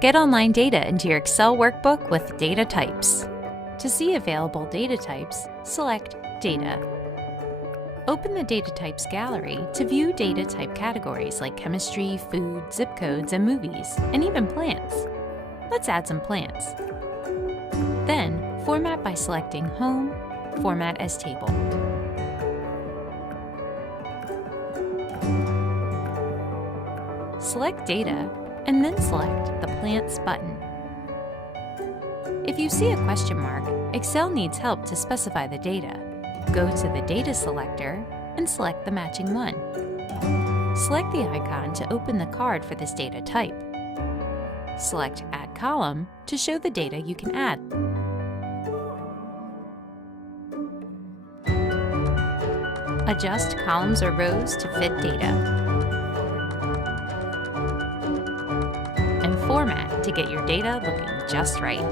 Get online data into your Excel workbook with data types. To see available data types, select Data. Open the Data Types gallery to view data type categories like chemistry, food, zip codes, and movies, and even plants. Let's add some plants. Then, format by selecting Home, Format as Table. Select Data, and then select the Plants button. If you see a question mark, Excel needs help to specify the data. Go to the Data selector and select the matching one. Select the icon to open the card for this data type. Select Add Column to show the data you can add. Adjust columns or rows to fit data. And format to get your data looking just right.